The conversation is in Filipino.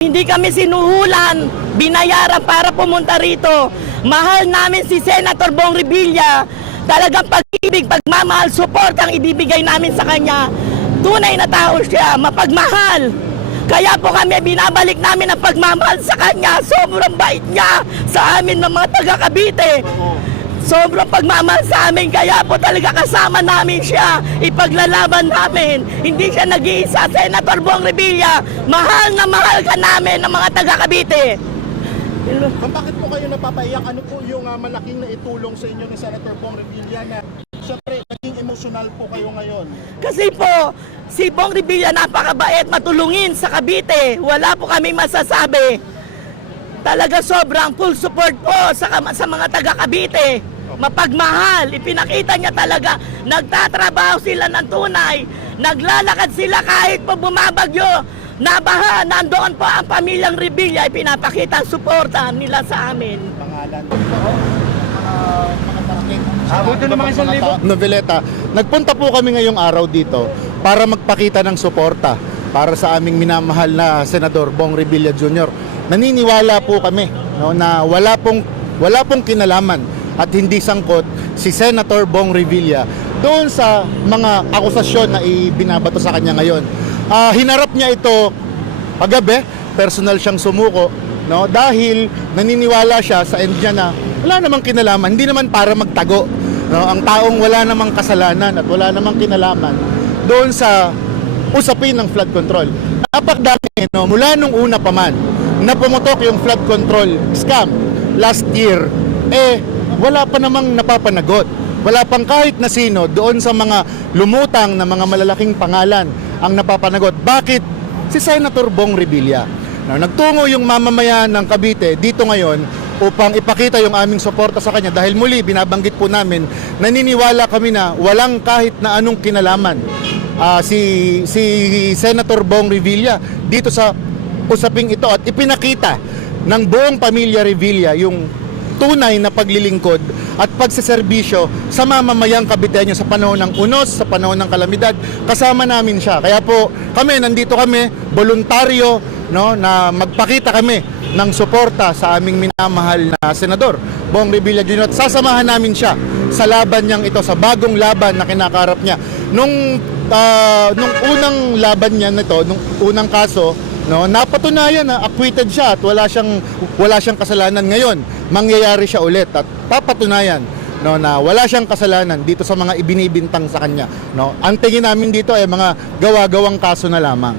Hindi kami sinuhulan, binayaran para pumunta rito. Mahal namin si Senator Bong Revilla. Talagang pag-ibig, pagmamahal, support ang ibibigay namin sa kanya. Tunay na tao siya, mapagmahal. Kaya po kami, binabalik namin ang pagmamahal sa kanya. Sobrang bait niya sa amin ng mga taga-Cavite. Sobrang pagmamahal sa amin, kaya po talaga kasama namin siya. Ipaglalaban namin. Hindi siya nag-iisa, Senator Bong Revilla. Mahal na mahal ka namin ng mga taga-Cavite. Bakit po kayo napapaiyak? Ano po yung malaking naitulong sa inyo ni Senator Bong Revilla na siyempre naging emosyonal po kayo ngayon? Kasi po, si Bong Revilla napakabait, matulungin sa Cavite. Wala po kaming masasabi. Talaga sobrang full support po sa mga taga-Cavite. Mapagmahal, ipinakita niya talaga. Nagtatrabaho sila ng tunay. Naglalakad sila kahit po bumabagyo. Nabaha, nandoon po ang pamilyang Revilla. Ipinapakita ang suporta nila sa amin. Pangalan po, mga parating. Abutin ng mga 1,000. Noveleta, nagpunta po kami ngayong araw dito para magpakita ng suporta para sa aming minamahal na Senador Bong Revilla Jr. Naniniwala po kami, no, na wala pong kinalaman at hindi sangkot si Senator Bong Revilla doon sa mga akusasyon na ibinabato sa kanya ngayon. Hinarap niya ito paggabi, personal siyang sumuko, no, dahil naniniwala siya sa end niya na wala namang kinalaman, hindi naman para magtago, no, ang taong wala namang kasalanan at wala namang kinalaman doon sa usapin ng flood control. Napakadami, no, mula nung una pa man na pumutok yung flood control scam last year, wala pa namang napapanagot. Wala pang kahit na sino doon sa mga lumutang na mga malalaking pangalan ang napapanagot. Bakit? Si Senator Bong Revilla. Nagtungo yung mamamayan ng Cavite dito ngayon upang ipakita yung aming suporta sa kanya dahil muli binabanggit po namin, naniniwala kami na walang kahit na anong kinalaman si Senator Bong Revilla dito sa usaping ito at ipinakita ng buong pamilya Revilla yung tunay na paglilingkod at pagseserbisyo sa mamamayang Caviteño sa panahon ng unos, sa panahon ng kalamidad. Kasama namin siya. Kaya po nandito kami, voluntaryo, no, na magpakita kami ng suporta sa aming minamahal na Senador Bong Revilla Jr. At sasamahan namin siya sa laban niyang ito, sa bagong laban na kinakarap niya. Nung unang laban niya nito, nung unang kaso, no, napatunayan na acquitted siya at wala siyang kasalanan. Ngayon, mangyayari siya ulit at papatunayan, no, na wala siyang kasalanan dito sa mga ibinibintang sa kanya, no. Ang tingin namin dito ay mga gawa-gawang kaso na lamang.